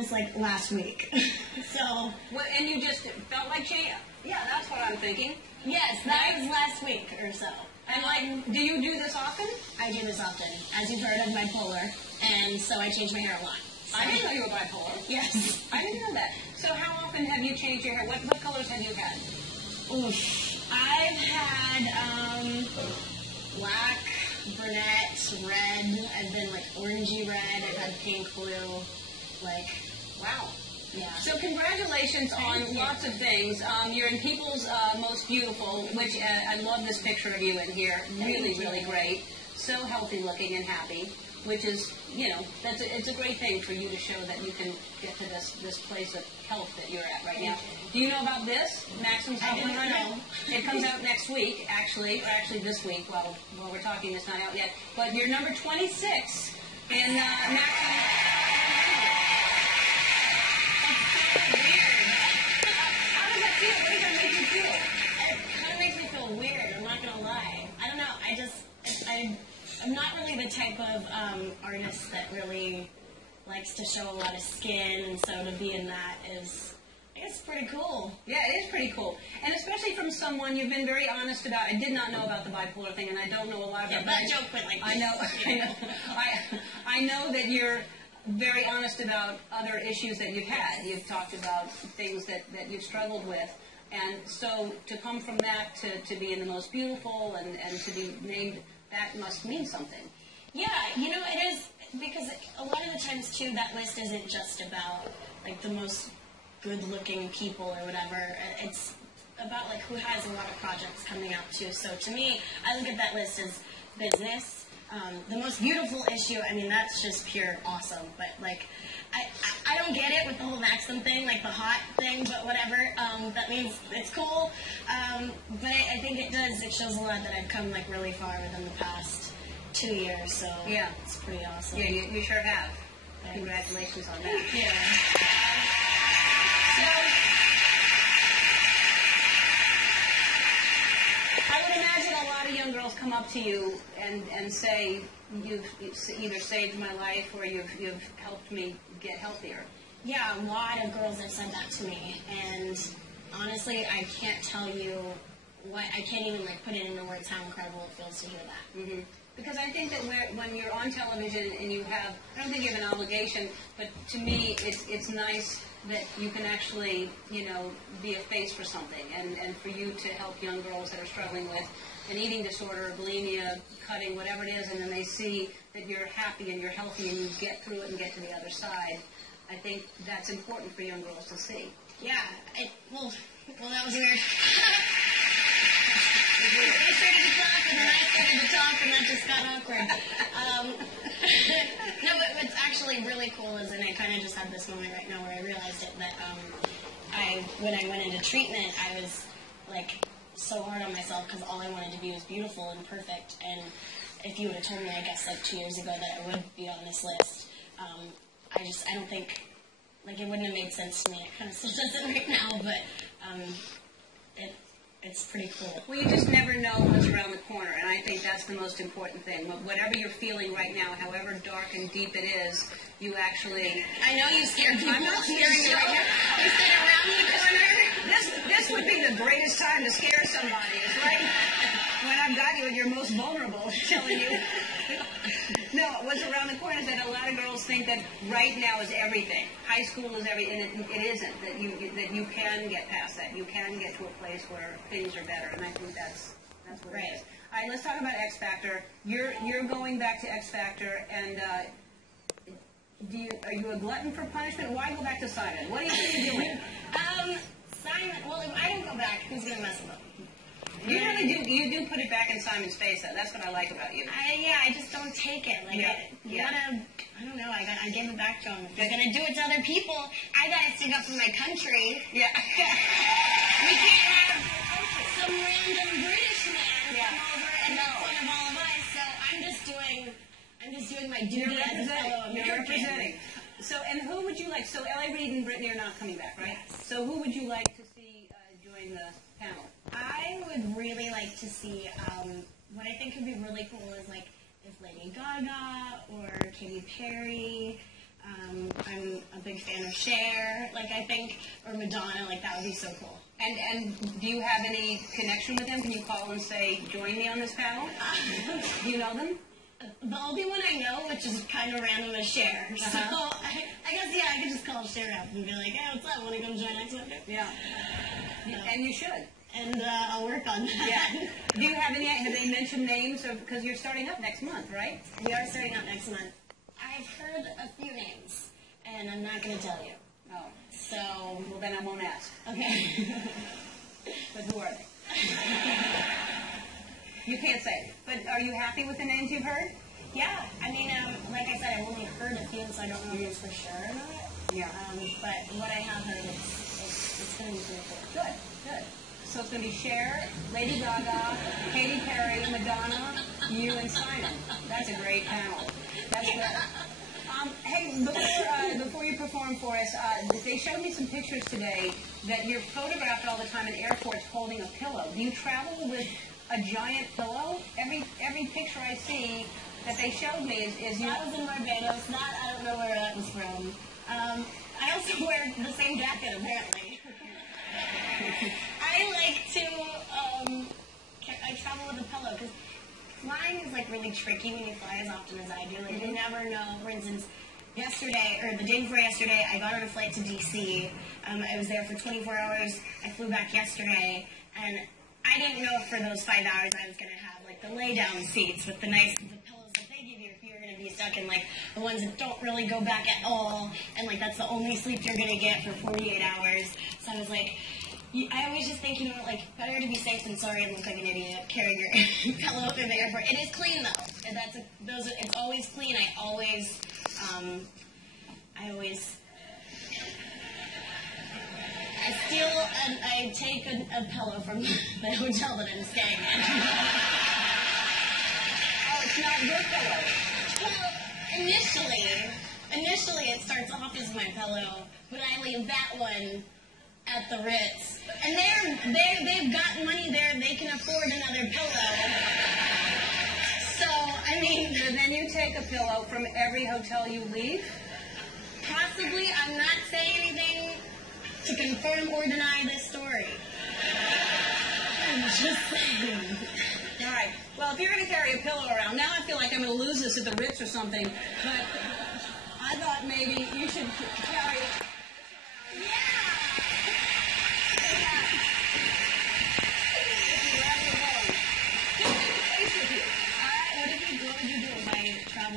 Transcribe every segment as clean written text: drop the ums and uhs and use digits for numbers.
just like last week. So. What, and you just felt like change? Yeah, that's what I'm thinking. Yes, that was last week or so. And like, do you do this often? I do this often. As you've heard, I'm bipolar, and so I change my hair a lot. So. I didn't know you were bipolar. Yes. I didn't know that. So how often have you changed your hair? What colors have you had? Oof. I've had black, brunette, red. I've been like orangey red. I've had pink, blue. Like, wow. Yeah. So congratulations on lots of things. You're in People's Most Beautiful, which I love this picture of you in here. Really, really great. So healthy looking and happy, which is, you know, it's a great thing for you to show that you can get to this place of health that you're at right now. Do you know about this? Maxim's Health 100? It comes out next week, actually, or actually this week while we're talking. It's not out yet. But you're number 26 in Maxim's. I'm not really the type of artist that really likes to show a lot of skin, and so to be in that is, I guess, pretty cool. Yeah, it is pretty cool. And especially from someone you've been very honest about. I did not know about the bipolar thing, and I don't know a lot about that joke went like this. I know. I know that you're very honest about other issues that you've had. You've talked about things that you've struggled with. And so to come from that to be in the Most Beautiful and to be named, that must mean something. Yeah, you know, it is, because a lot of the times, too, that list isn't just about, like, the most good-looking people or whatever. It's about, like, who has a lot of projects coming out, too. So to me, I look at that list as business. The Most Beautiful issue, I mean, that's just pure awesome. But, like, I don't get it with the whole Maxim thing, like the hot thing, but whatever. That means it's cool. But I think it shows a lot that I've come, like, really far within the past 2 years, so yeah, it's pretty awesome. Yeah, you sure have. Thanks. Congratulations on that. Yeah. So, I would imagine a lot of young girls come up to you and say, you've either saved my life or you've helped me get healthier. Yeah, a lot of girls have said that to me, and honestly, I can't tell you I can't even, like, put it into words how incredible it feels to hear that. Mm-hmm. Because I think that when you're on television and you have, I don't think you have an obligation, but to me, it's nice that you can actually, you know, be a face for something, and for you to help young girls that are struggling with an eating disorder, bulimia, cutting, whatever it is, and then they see that you're happy and you're healthy and you get through it and get to the other side. I think that's important for young girls to see. Yeah. Well, that was weird. They started to talk, and then I started to talk, and that just got awkward. No, what's actually really cool is, and I kind of just had this moment right now where I realized it, that when I went into treatment, I was, like, so hard on myself because all I wanted to be was beautiful and perfect. And if you would have told me, I guess, like 2 years ago that I would be on this list, I don't think, like, it wouldn't have made sense to me. It kind of still doesn't right now, but it's pretty cool. Well, you just never know what's around the corner, and I think that's the most important thing. Whatever you're feeling right now, however dark and deep it is, you actually... I know you scared people. I'm not scaring you right now. You said around the corner. This would be the greatest time to scare somebody. It's right when I've got you and you're most vulnerable, telling you. No, what's around the corner is that a lot of girls think that right now is everything. High school is everything, and it isn't. That you can get past that. You can get to a place where things are better, and I think that's what it is. All right, let's talk about X Factor. You're going back to X Factor, and are you a glutton for punishment? Why go back to Simon? What are you doing? Simon. Well, if I don't go back, who's gonna mess with him? You really do. You do put it back in Simon's face, though. That's what I like about you. I just don't take it. Like, I don't know. I give it back to him. If you're gonna do it to other people, I gotta stick up for my country. Yeah. We can't have some random British man come over and make fun of all of us. So I'm just doing my duty as a fellow American. You're representing. So, and who would you like? So, L.A. Reid and Brittany are not coming back, right? Yes. So, who would you like to see join the panel? I would really like to see, what I think would be really cool is, like, if Lady Gaga or Katy Perry, I'm a big fan of Cher, like I think, or Madonna, like that would be so cool. And do you have any connection with them? Can you call and say, join me on this panel? Do you know them? The only one I know, which is kind of random, is Cher. So I guess, yeah, I could just call Cher up and be like, hey, what's up? Want to come join next one? Yeah. And you should. And I'll work on that. Yeah. Do you have they mentioned names? Because you're starting up next month, right? We are starting up next month. I've heard a few names, and I'm not going to tell you. Oh. So, well, then I won't ask. Okay. But who are they? You can't say. But are you happy with the names you've heard? Yeah. I mean, like I said, I've only heard a few, so I don't know if it's for sure or not. Yeah. But what I have heard, it's going to be pretty cool. Good. Good. So it's going to be Cher, Lady Gaga, Katy Perry, Madonna, you, and Simon. That's a great panel. That's good. Hey, before you perform for us, they showed me some pictures today that you're photographed all the time in airports holding a pillow. Do you travel with a giant pillow? Every picture I see that they showed me is you. That was in Barbados. That, I don't know where that was from. I also wear the same jacket, apparently. I like to, I travel with a pillow, because flying is, like, really tricky when you fly as often as I do. Like, you never know. For instance, yesterday, or the day before yesterday, I got on a flight to D.C. I was there for 24 hours. I flew back yesterday, and I didn't know if for those 5 hours I was going to have, like, the lay-down seats with the pillows that they give you if you're going to be stuck in, like, the ones that don't really go back at all, and, like, that's the only sleep you're going to get for 48 hours. So I was like, I always just think, like, better to be safe than sorry and look like an idiot carrying your pillow in the airport. It is clean, though. And it's always clean. I take a pillow from the hotel that I'm staying at. Oh, it's not your pillow. Well, initially it starts off as my pillow, but I leave that one at the Ritz. And they've got money there, they can afford another pillow. So, I mean... So then you take a pillow from every hotel you leave? Possibly. I'm not saying anything to confirm or deny this story. I'm just saying. All right. Well, if you're going to carry a pillow around, now I feel like I'm going to lose this at the Ritz or something, but I thought maybe you should carry it.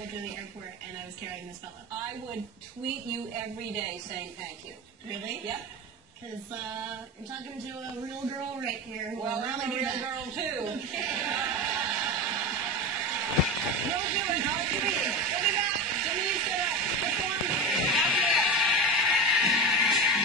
Through the airport and I was carrying this pillow. I would tweet you every day saying thank you. Really? Yep. Because I'm talking to a real girl right here. Well,